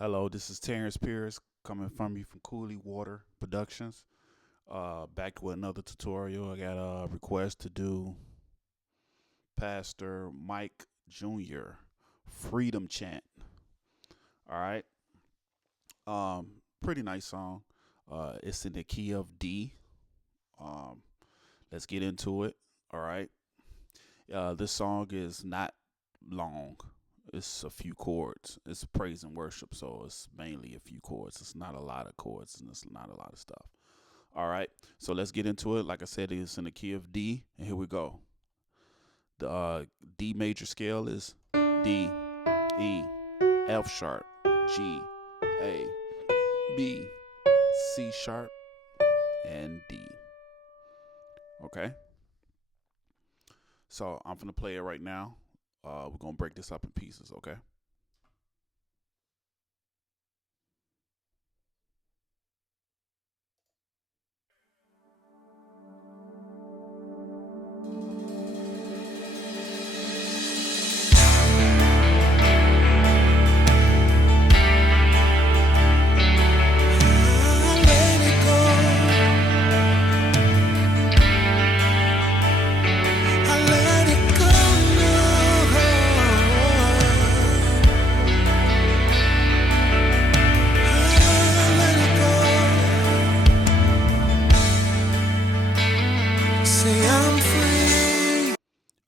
Hello, this is Terrence Pierce coming from you from Cooley Water Productions. Back with another tutorial. I got a request to do Pastor Mike Jr. Freedom Chant. All right. Pretty nice song. It's in the key of D. Um, let's get into it. All right. This song is not long. It's a few chords. It's praise and worship, so it's mainly a few chords. It's not a lot of chords and it's not a lot of stuff. All right, so let's get into it. Like I said, it's in the key of D, and here we go. The D major scale is D, E, F sharp, G, A, B, C sharp, and D. Okay, so I'm gonna play it right now. We're gonna break this up in pieces. Okay.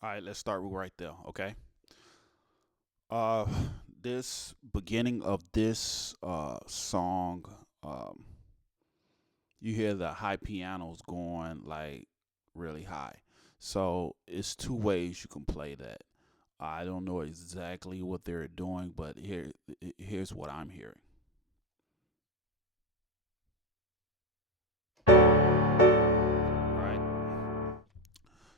All right, let's start right there. Okay. Uh, this beginning of this song, um, you hear the high pianos going like really high. So it's two ways you can play that. I don't know exactly what they're doing, but here's what I'm hearing. All right.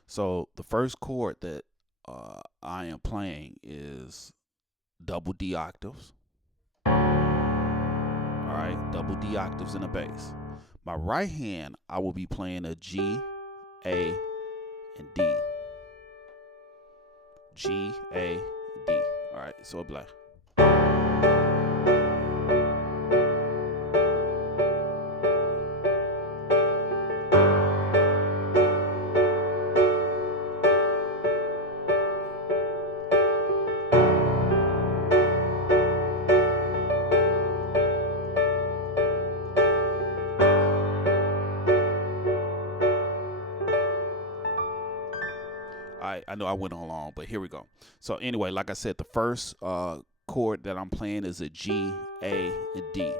So the first chord that I am playing is double D octaves. All right, double D octaves in the bass. My right hand, I will be playing a G, A, and D. G, A, D. All right, so it'll be like. I know I went on long, but here we go. So anyway, like I said, the first chord that I'm playing is a G, A, and D.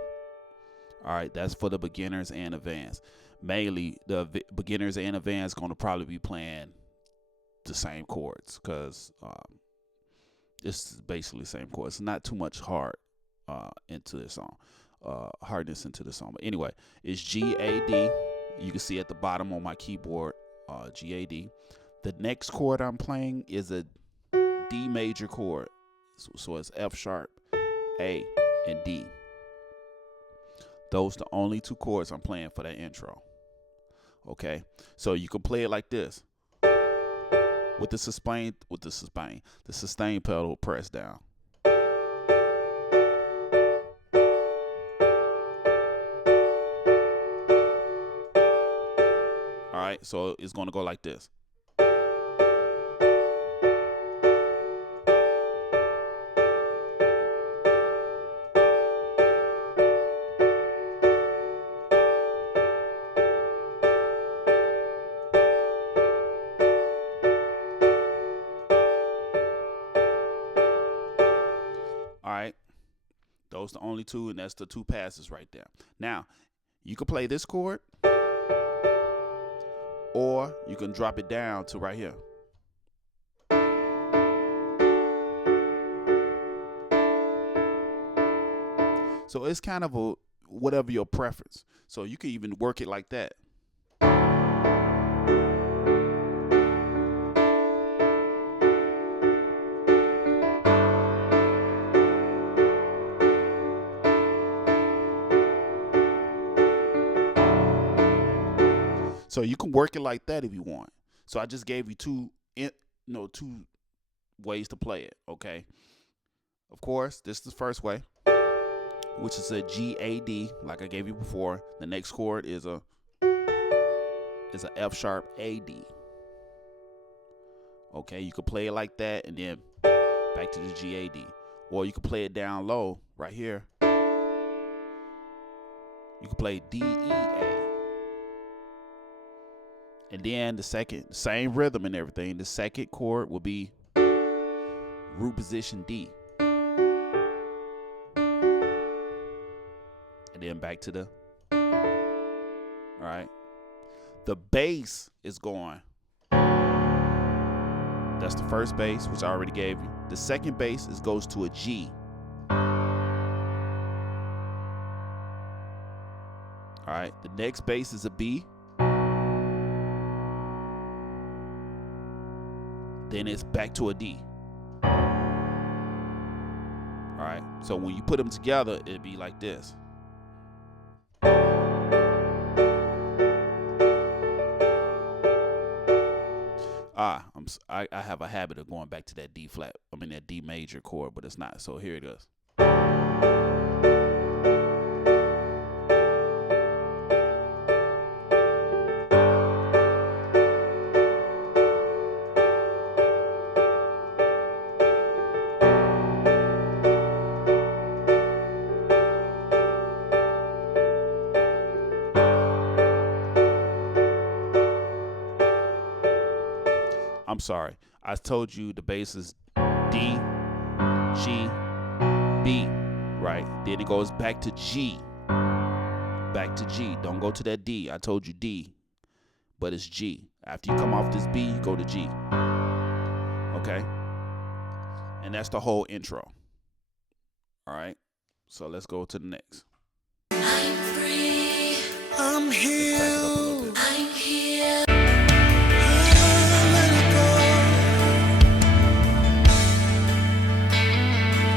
All right, that's for the beginners and advanced. Mainly, the beginners and advanced going to probably be playing the same chords because it's basically the same chords. It's not too much into this song, hardness into the song. But anyway, it's G A D. You can see at the bottom on my keyboard, G A D. The next chord I'm playing is a D major chord, so it's F sharp, A, and D. Those are the only two chords I'm playing for that intro. Okay, so you can play it like this with the sustain pedal pressed down. All right, so it's gonna go like this. All right, those are the only two, and that's the two passes right there. Now, you can play this chord, or you can drop it down to right here. So it's kind of a whatever your preference. So you can even work it like that. So you can work it like that if you want. So I just gave you two ways to play it. Okay. Of course, this is the first way. which is a G A D, like I gave you before. The next chord is a F sharp A D. Okay, you could play it like that and then back to the G A D, or you could play it down low right here. You could play D E A, and then the second, same rhythm and everything. The second chord will be root position D. And then back to the, all right. The bass is going. That's the first bass, which I already gave you. The second bass goes to a G. All right. The next bass is a B. Then it's back to a D. All right. So when you put them together, it'd be like this. I have a habit of going back to that D flat. I mean that D major chord, but it's not. So here it is. I'm sorry. I told you the bass is D, G, B, right? Then it goes back to G. Back to G. Don't go to that D. I told you D, but it's G. After you come off this B, you go to G. Okay? And that's the whole intro. All right? So let's go to the next. I'm free. I'm here. Let's back it up a little bit. I'm here.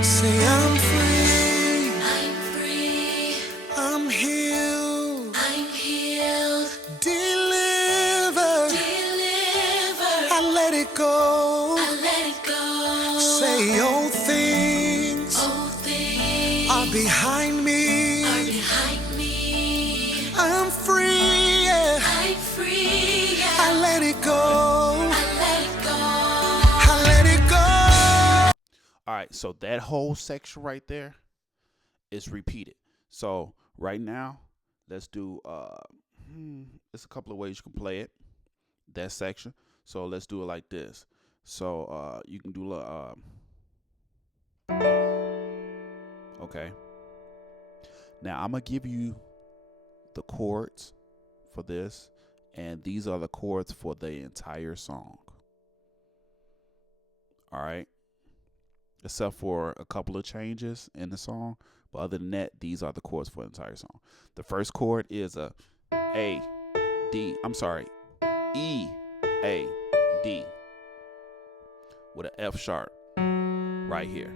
Say I'm free. I'm free. I'm healed. I'm healed. Delivered. Delivered. I let it go. I let it go. Say old things. Old things are behind me. Are behind me. I'm free. Yeah. I'm free. Yeah. I let it go. All right, so that whole section right there is repeated. So right now, let's do, there's a couple of ways you can play it, that section. So let's do it like this. So you can do, okay. Now I'm going to give you the chords for this, and these are the chords for the entire song. All right. Except for a couple of changes in the song. But other than that, these are the chords for the entire song. The first chord is a E, A, D with an F sharp right here.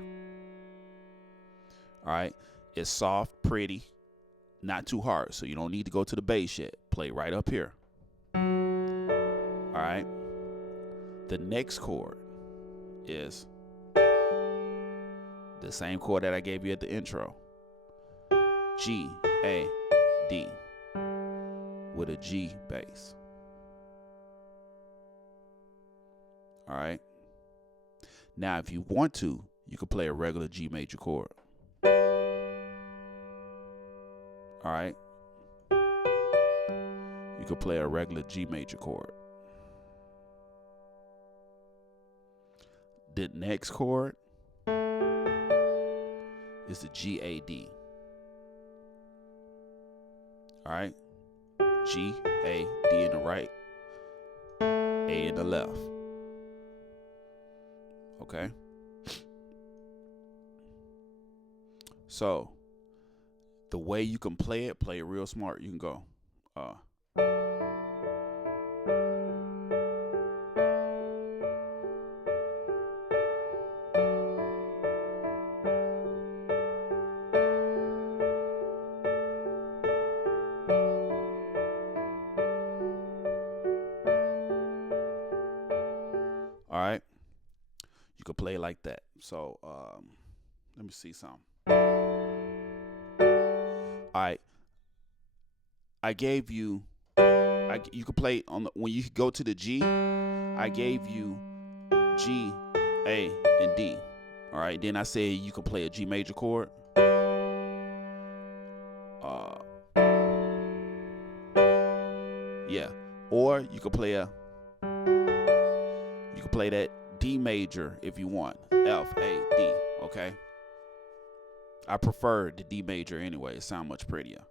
All right. It's soft, pretty, not too hard. So you don't need to go to the bass yet. Play right up here. All right. The next chord is the same chord that I gave you at the intro. G, A, D with a G bass. All right. Now, if you want to, you can play a regular G major chord. All right. You could play a regular G major chord. The next chord is the G A D. All right. G, A, D in the right, A in the left. Okay. So the way you can play it real smart. You can go. All right. You could play like that. So let me see something. right. I gave you. You can play on when you go to the G. I gave you G, A, and D. All right. Then I said you can play a G major chord. Yeah. Or you can play that D major if you want. F, A, D. Okay. I prefer the D major anyway. It sounds much prettier.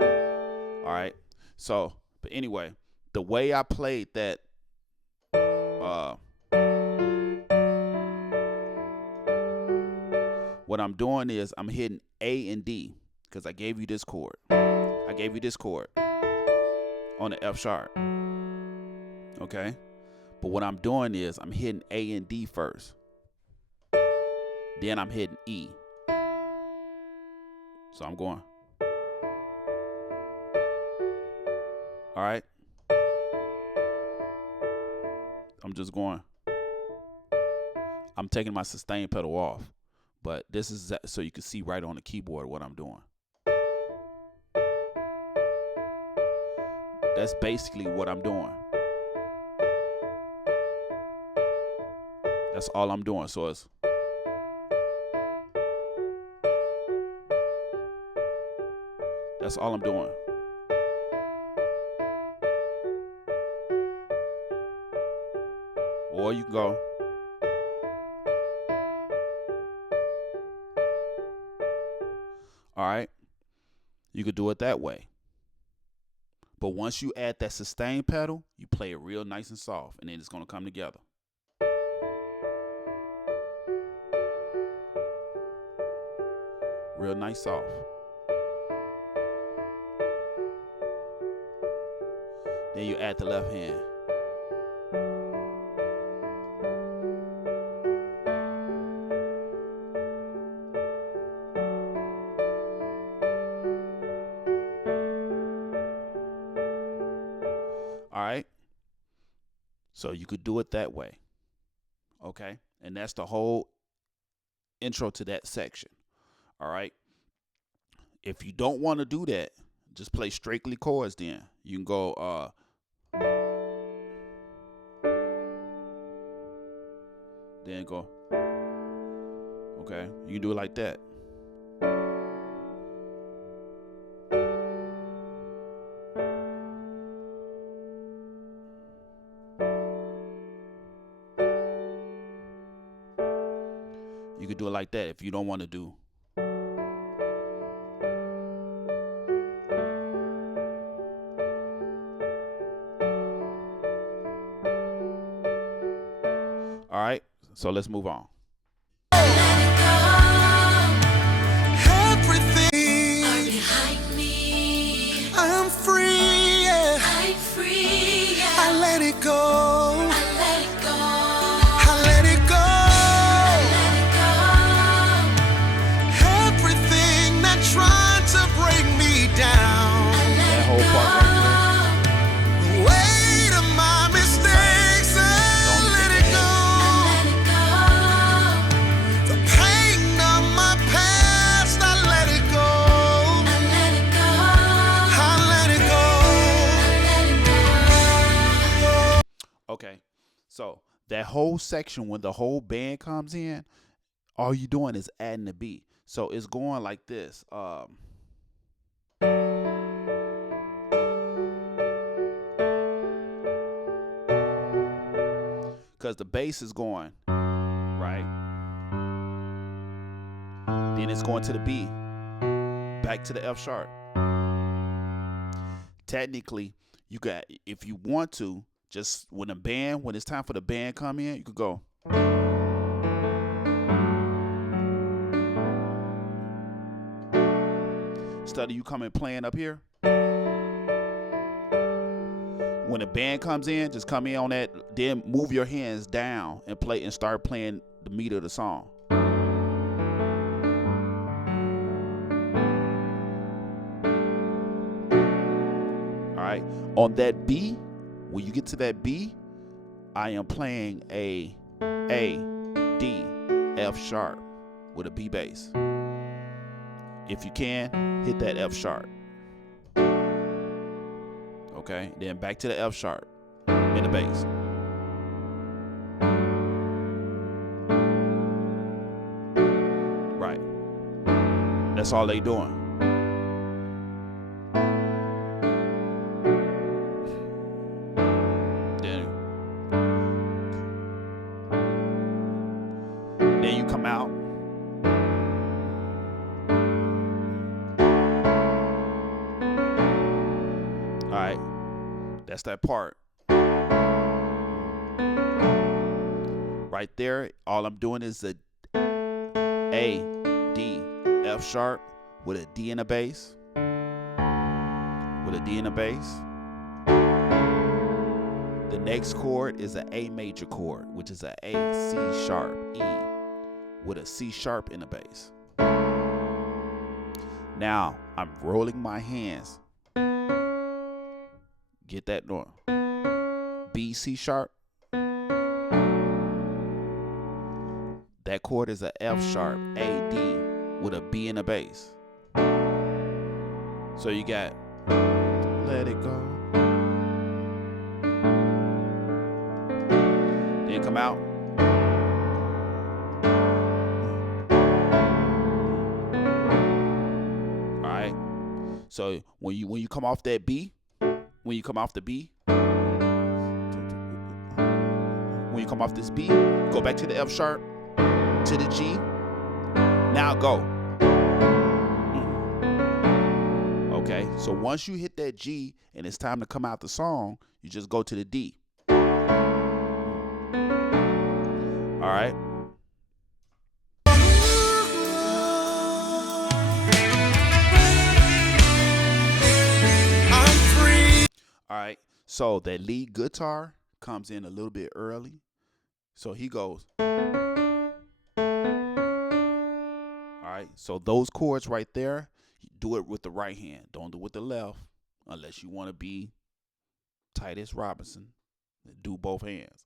All right. So, but anyway, the way I played that, what I'm doing is I'm hitting A and D because I gave you this chord. I gave you this chord on the F sharp. Okay. But what I'm doing is I'm hitting A and D first. Then I'm hitting E. So I'm going. All right. I'm just going. I'm taking my sustain pedal off. But this is so you can see right on the keyboard what I'm doing. That's basically what I'm doing. That's all I'm doing. So that's all I'm doing. Or you can go. All right. You could do it that way. But once you add that sustain pedal, you play it real nice and soft, and then it's going to come together. Real nice soft. Then you add the left hand. All right. So you could do it that way. Okay. And that's the whole intro to that section. All right. If you don't want to do that, just play strictly chords then. You can go then go. Okay. You can do it like that. You could do it like that if you don't want to do. All right, so let's move on. Everything are behind me. I'm free, yeah. I'm free, yeah. I let it go. I let it go. I let it go. I let it go. Everything that tried to break me down. That whole part right there. The weight of my mistakes, I let it go. The pain of my past, I let it go. I let it go. I let it go. Okay, so that whole section when the whole band comes in, all you doing is adding the beat. So it's going like this. Because the bass is going, right? Then it's going to the B, back to the F sharp. Technically, you got, if you want to, just when it's time for the band come in, you could go. Instead of you coming playing up here. When the band comes in, just come in on that, then move your hands down and play and start playing the meat of the song. All right. On that B, when you get to that B, I am playing a D, F sharp with a B bass. If you can, hit that F sharp. Okay, then back to the F sharp in the bass. Right. That's all they doing. Then you come out. All right. That's that part. Right there, all I'm doing is a D, F sharp with a D in the bass. With a D in the bass. The next chord is an A major chord, which is an A, C sharp, E, with a C sharp in the bass. Now, I'm rolling my hands. Get that note. B, C sharp. That chord is a F sharp, A, D, with a B in the bass. So you got let it go. Then come out. All right. So when you come off that B, when you come off the B, when you come off this B, go back to the F sharp, to the G. Now go. Okay, so once you hit that G and it's time to come out the song, you just go to the D. All right. I'm free. All right, so that lead guitar comes in a little bit early. So he goes. All right, so those chords right there, do it with the right hand. Don't do it with the left unless you want to be Titus Robinson. Do both hands.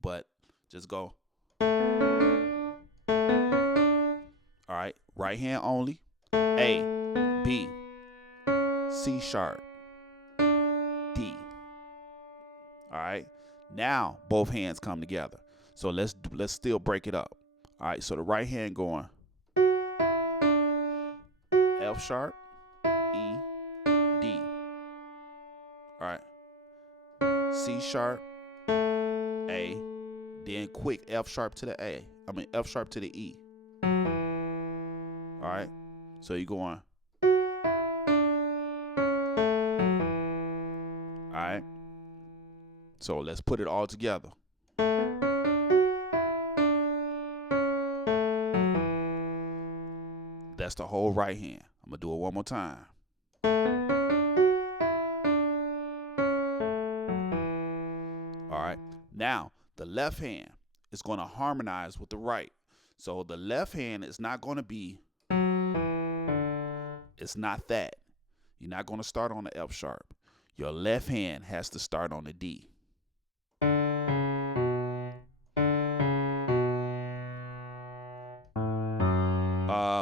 But just go. All right, right hand only. A, B, C sharp, D. All right, now both hands come together. So let's still break it up. All right, so the right hand going F sharp, E, D. All right, C sharp, A, then quick F sharp to the A. I mean F sharp to the E. All right, so you're going. All right, so let's put it all together. That's the whole right hand. I'm gonna do it one more time. All right, now the left hand is going to harmonize with the right. So the left hand is not going to be, it's not that. You're not going to start on the F sharp. Your left hand has to start on the D.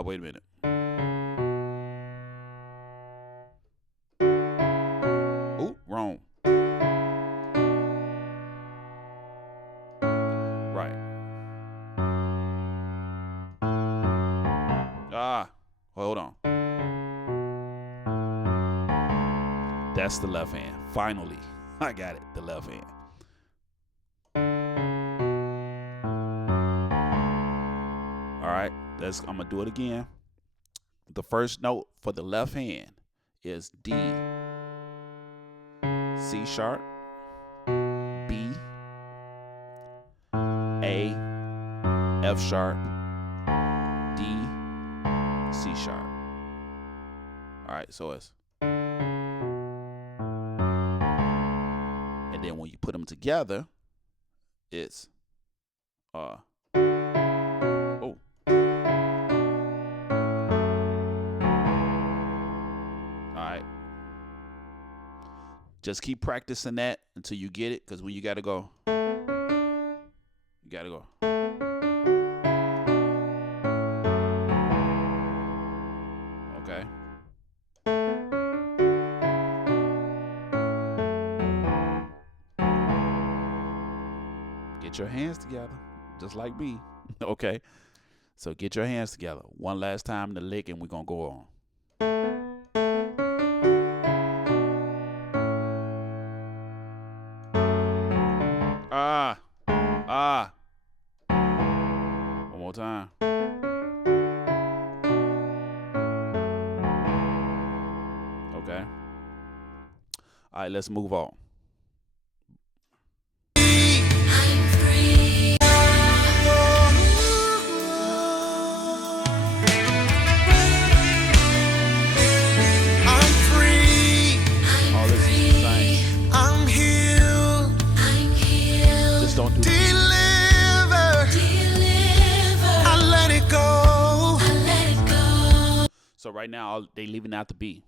Wait a minute. Ooh, wrong. Right. Hold on. That's the left hand. Finally, I got it. The left hand. All right. I'm gonna do it again. The first note for the left hand is D, C sharp, B, A, F sharp, D, C sharp. All right, so it's, and then when you put them together, it's just keep practicing that until you get it, because when you gotta go, you gotta go. Okay. get your hands together, just like me. Okay. So get your hands together. One last time the lick, and we're gonna go on. Ah, ah. One more time. Okay. All right, let's move on. I'm free. I'm free. All this is the same. I'm healed. I'm healed. Just don't do the beat. Deliver. I let it go. I let it go. So right now they leaving out the B.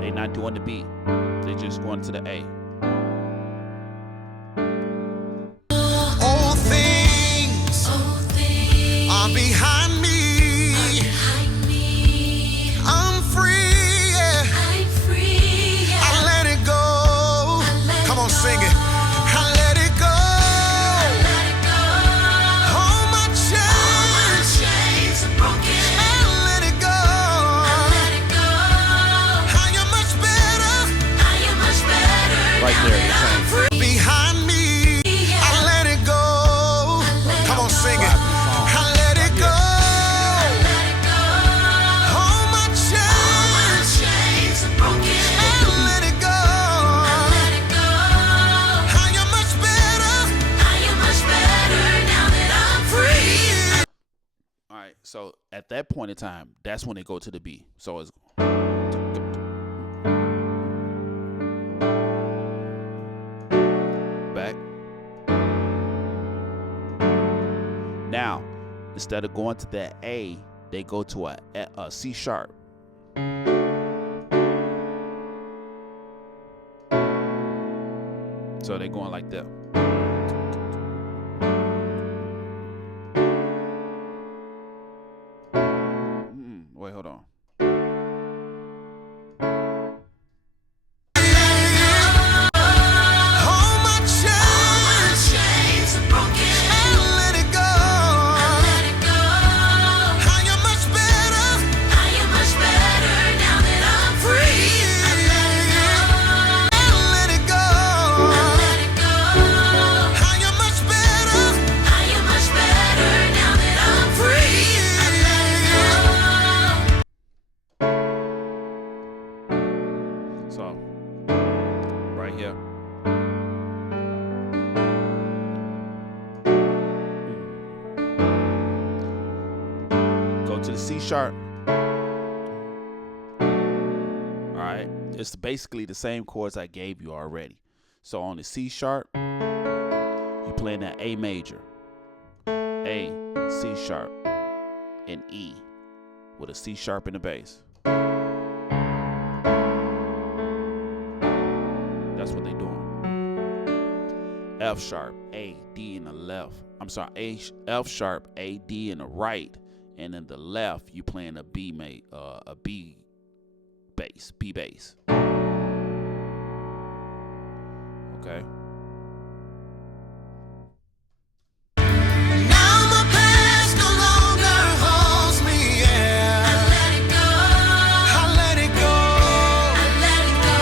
They not doing the B. They just going to the A. All things are behind me. I'm free. Yeah. I'm free. Yeah. I let it go. Come on, sing it. I let it go. I let it go. All my chains are broken. I let it go. I let it go. I am much better. I am much better. Right there, they saying. Behind me, I let it go. Come on, sing it. I let it go. All my chains are broken. I let it go. I am much better. I am much better now that I'm free. All right. So at that point in time, that's when they go to the B. So it's back. Now, instead of going to that A, they go to a C sharp. So they're going like that. Wait, hold on. All my chains are broken. I let it go. I am much better. I am much better now that I'm free. I let it go. I am much better. I am much better now that I'm free. So, right here. Go to the C sharp. All right. It's basically the same chords I gave you already. So on the C sharp, you're playing that A major, A, C sharp, and E with a C sharp in the bass. That's what they're doing. F sharp, A, D in the left. I'm sorry, F sharp, A, D in the right, and in the left you playing a B bass, B bass. Okay. Now my past no longer holds me, yeah. I let it go. I let it go. I let it go.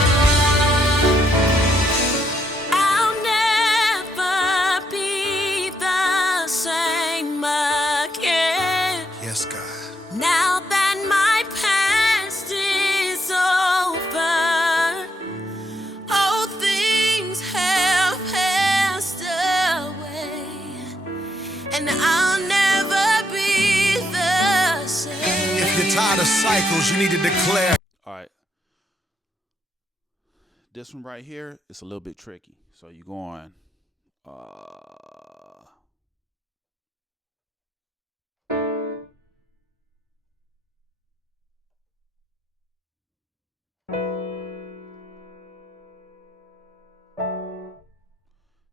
I'll never be the same again. Yes, God. Now that my past is over, all things have passed away, and I'll never be the same. If you're tired of cycles, you need to declare. All right. This one right here, it's a little bit tricky. So you're going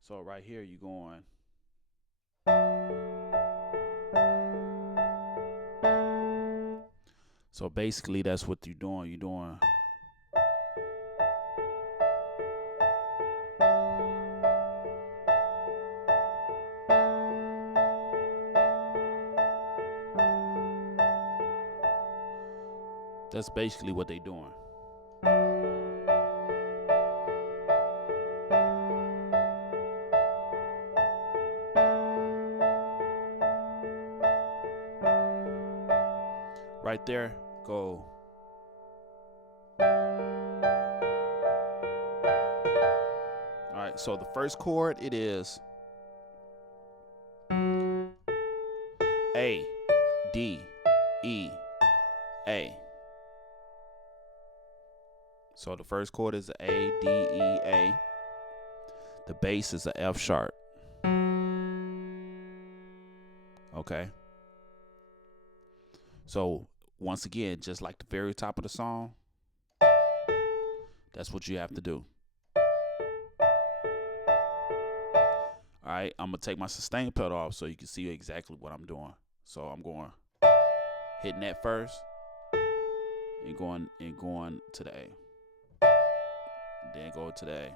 so right here you're going so basically that's what you're doing. You're doing That's basically what they're doing. Right there, go. All right, so the first chord, it is A, D, E, A. So the first chord is A, D, E, A. The bass is a F sharp. Okay. So once again, just like the very top of the song, that's what you have to do. All right, I'm gonna take my sustain pedal off so you can see exactly what I'm doing. So I'm going hitting that first and going to the A. Then go to the A.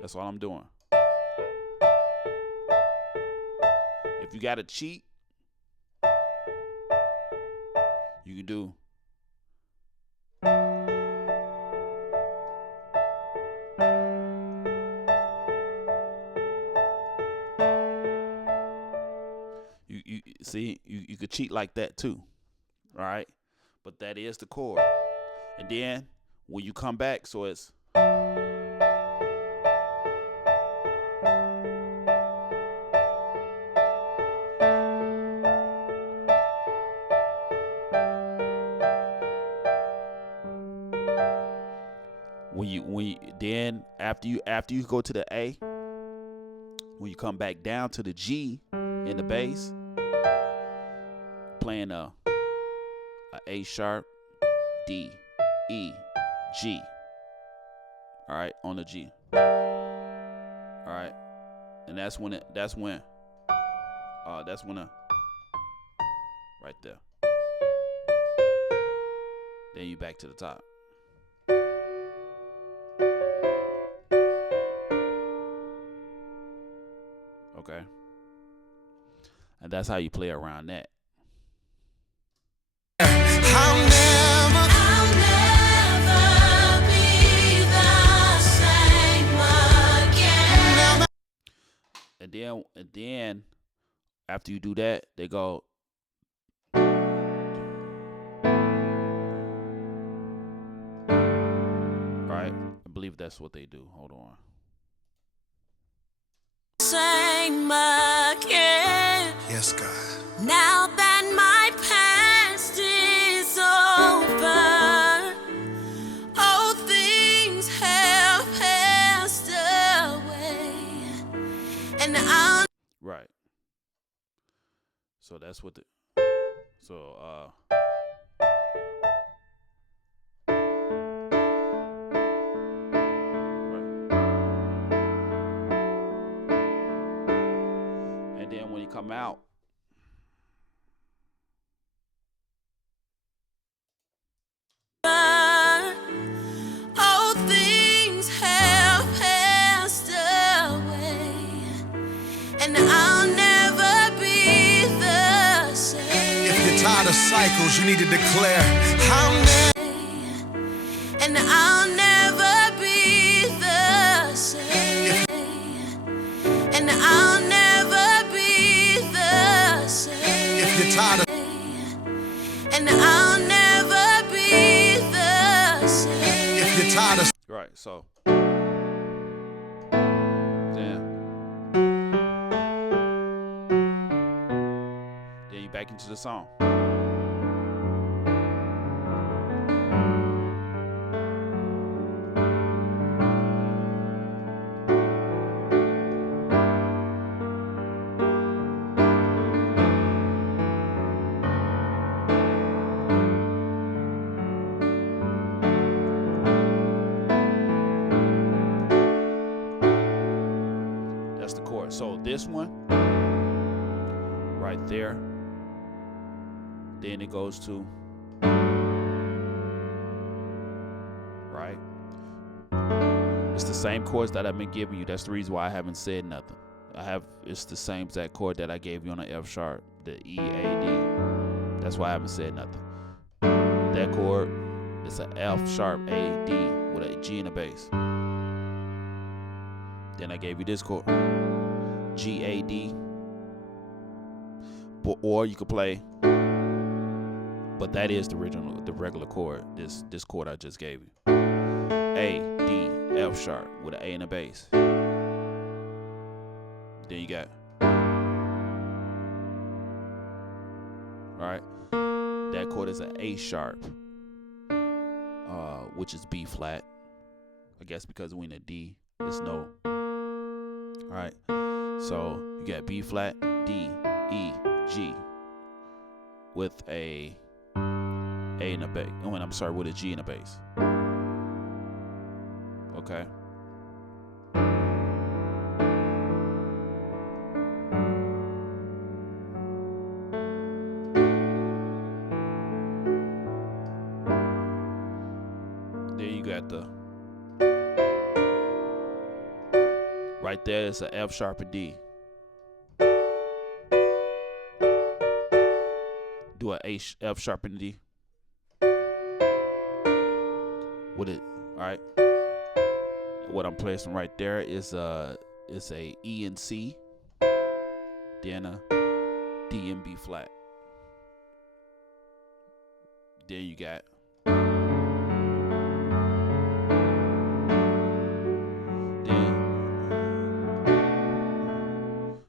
That's all I'm doing. If you got to cheat, you can do you see you could cheat like that too. All right? But that is the chord. And then when you come back, so it's when you then after you go to the A, when you come back down to the G in the bass, playing a A sharp, D, E, G. All right, on the G. All right, and that's when right there. Then you back to the top. Okay, and that's how you play around that. I'll never be the same again. And then after you do that, they go. Right, I believe that's what they do. Hold on. Same again. Yes, God. Now that my past is over, all things have passed away, and I'll. Right. So that's what the. So and then when you come out, all things have passed away, and I'll never be the same. If you're tired of cycles, you need to declare, and I'll never be the same. And I'll never be the same. If you're tired of, and I'll never be the same. If you're tired of, right. So then you back into the song. That's the chord. So this one right there, then it goes to right. It's the same chords that I've been giving you. That's the reason why I haven't said nothing. It's the same exact chord that I gave you on the F sharp, the E, A, D. That's why I haven't said nothing. That chord is an F sharp A, D with a G in the bass. Then I gave you this chord, G, A, D. Or you could play, but that is the regular chord. This chord I just gave you. A, D, F sharp with an A in the bass. Then you got, all right, that chord is an A sharp, which is B flat. I guess because we in a D, it's no. All right, so you got B flat, D, E, G with a in the bass. Oh, I'm sorry, with a G in the bass. Okay. Then you got the right there is a F sharp and D. Do a F sharp and D with it. All right. What I'm placing right there is a E and C, then a D and B flat. Then you got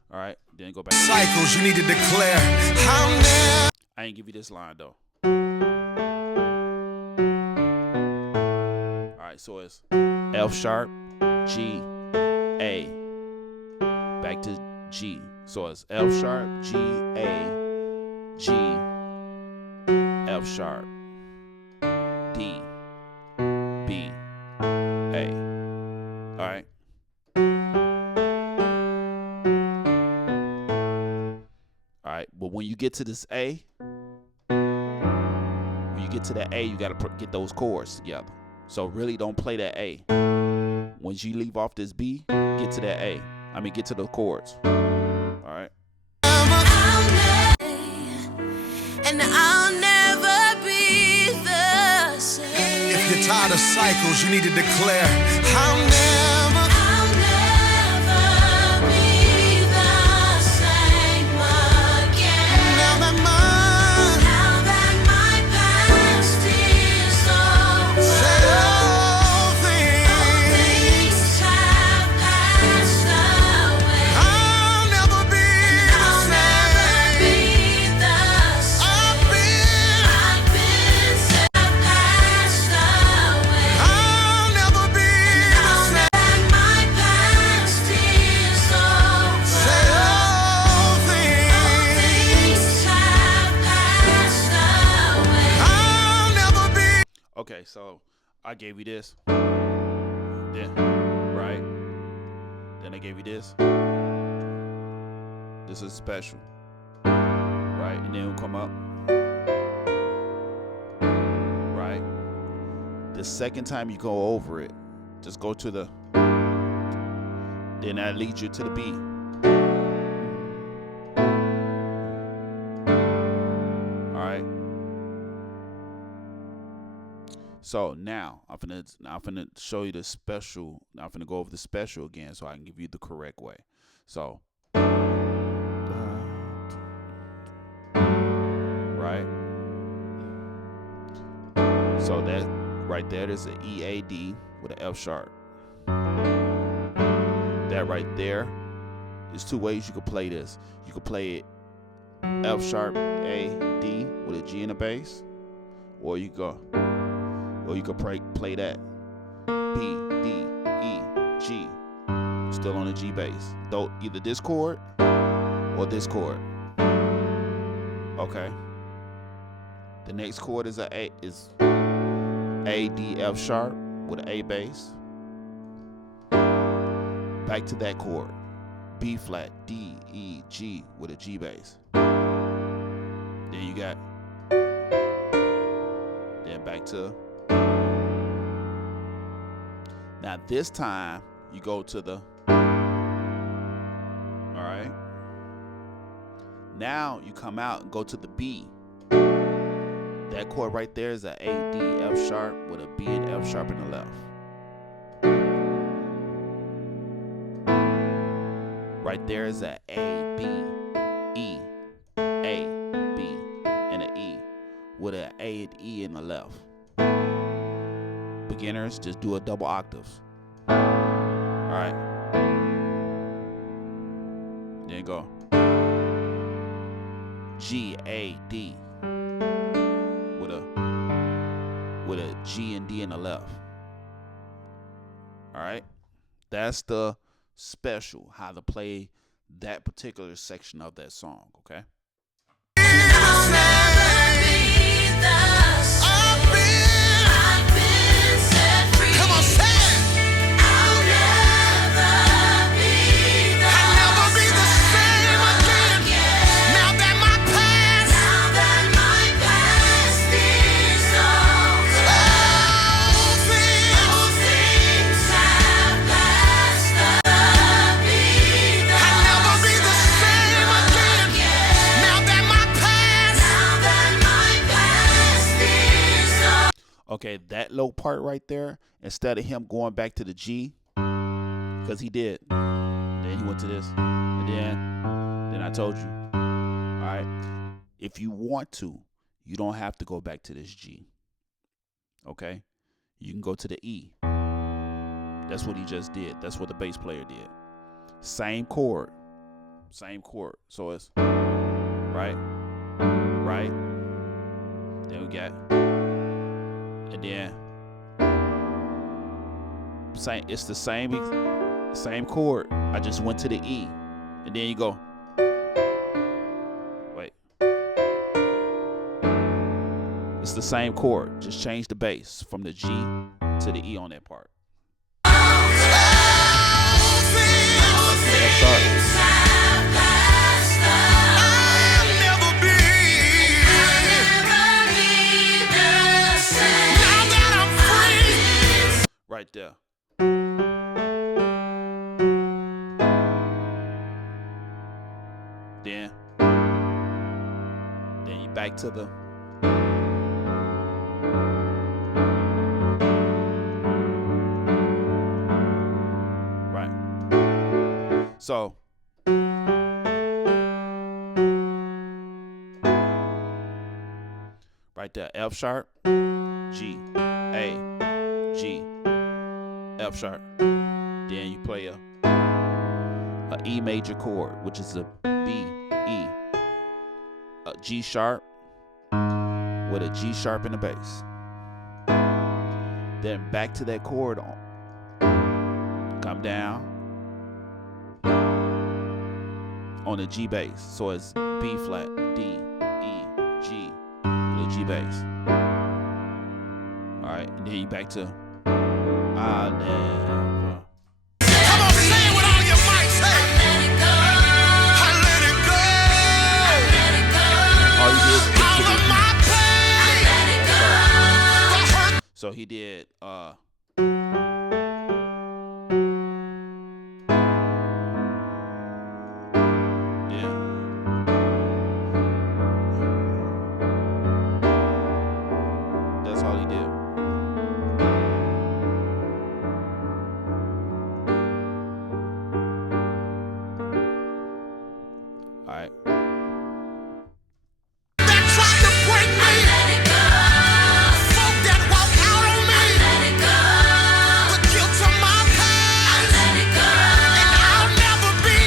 all right. Then go back. Cycles you need to declare. I ain't give you this line though. All right, so it's F sharp, G, A, back to G. So it's F sharp, G, A, G, F sharp, D, B, A. All right. All right, but when you get to this A, to that A, you got to get those chords together. So really don't play that A. Once you leave off this B, get to that A. I mean, get to the chords. All right. And I'll never be the same. If you're tired of cycles, you need to declare, I'll never be the same again. Now that my past is over, all things have passed away. I'll never be the same. I've been passed away. I'll never be the same. My past is over. All things have passed away. I'll never be. Okay, so I gave you this. Then, right. Then I gave you this. This is special. Right, and then it'll come up. Right. The second time you go over it, just go to the, then that leads you to the B. All right. So now I'm finna show you the special. I'm finna go over the special again so I can give you the correct way. So right. So that right there's an E A D with an F sharp. That right there, there's two ways you could play this. You could play it F sharp A D with a G in the bass, or you could play that B D E G still on the G bass. Though either this chord or this chord. Okay. The next chord is A D F sharp with an A bass. Back to that chord, B flat D E G with a G bass. Then you got, then back to. Now this time you go to the, all right. Now you come out and go to the B. That chord right there is a A, D, F sharp with a B and F sharp in the left. Right there is a A, B, E, A, B, and an E with an A and E in the left. Beginners, just do a double octaves. Alright. Then go G, A, D with a G and D in the left. Alright. That's the special, how to play that particular section of that song, okay? Okay, that low part right there, instead of him going back to the G, because he did. Then he went to this. And then I told you. All right. If you want to, you don't have to go back to this G. Okay? You can go to the E. That's what he just did. That's what the bass player did. Same chord. Same chord. So it's right. Right. Then we got. And then it's the same chord. I just went to the E. And then you go. Wait. It's the same chord. Just change the bass from the G to the E on that part. Right there. Then you back to the right. So right there, F sharp, G, A, G, F sharp. Then you play a E major chord, which is a B, E, a G sharp with a G sharp in the bass. Then back to that chord come down on the G bass. So it's B flat, D, E, G with a G bass. All right, and then you back to I'll never. Come on, say it with all your might. Say, I let it go. I let it go. I let it go. All you did All of my pain. I let it go. So he did that's all he did. All right. That tried to break me. I let it go. Folk that walk out on me. I let it go. The guilt of my past. I let it go. And I'll never be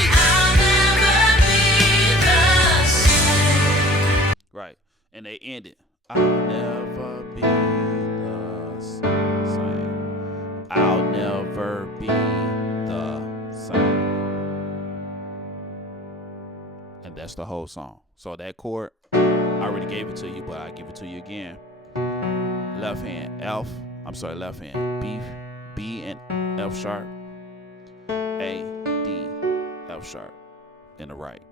the same. Right. And they ended. I'll never be the same. I'll never be the same. And that's the whole song. So that chord, I already gave it to you, but I give it to you again. Left hand, left hand, B and F sharp, A, D, F sharp, in the right.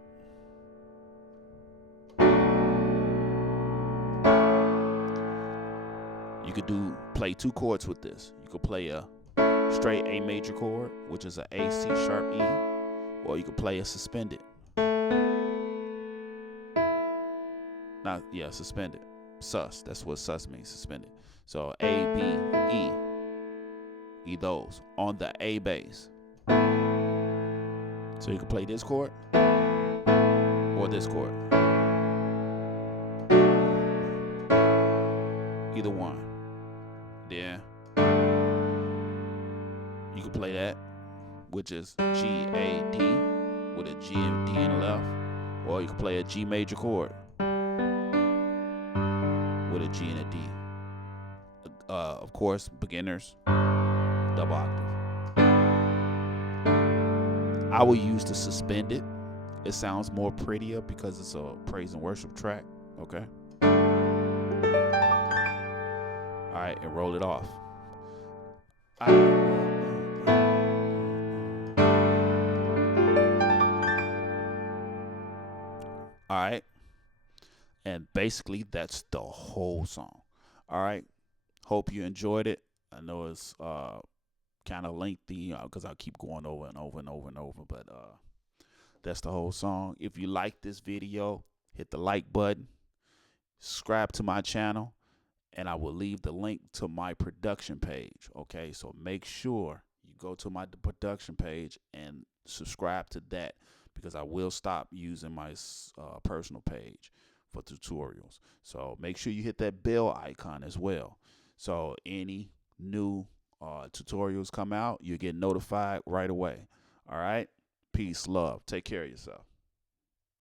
You could play two chords with this. You could play a straight A major chord, which is a A, C sharp, E, or you could play a suspended. Not yeah, suspended. Sus. That's what sus means. Suspended. So A, B, E. E those on the A bass. So you can play this chord or this chord. Either one. Then you can play that, which is G, A, D, with a G and D in the left. Or you can play a G major chord with a G and a D. Of course, beginners, double octave. I will use the suspended. It sounds more prettier because it's a praise and worship track. Okay. All right, and roll it off. All right. And basically, that's the whole song. All right. Hope you enjoyed it. I know it's kind of lengthy because I keep going over and over and over and over. But that's the whole song. If you like this video, hit the like button. Subscribe to my channel. And I will leave the link to my production page. Okay. So make sure you go to my production page and subscribe to that, because I will stop using my personal page for tutorials. So make sure you hit that bell icon as well. So any new tutorials come out, you get notified right away. All right. Peace, love. Take care of yourself.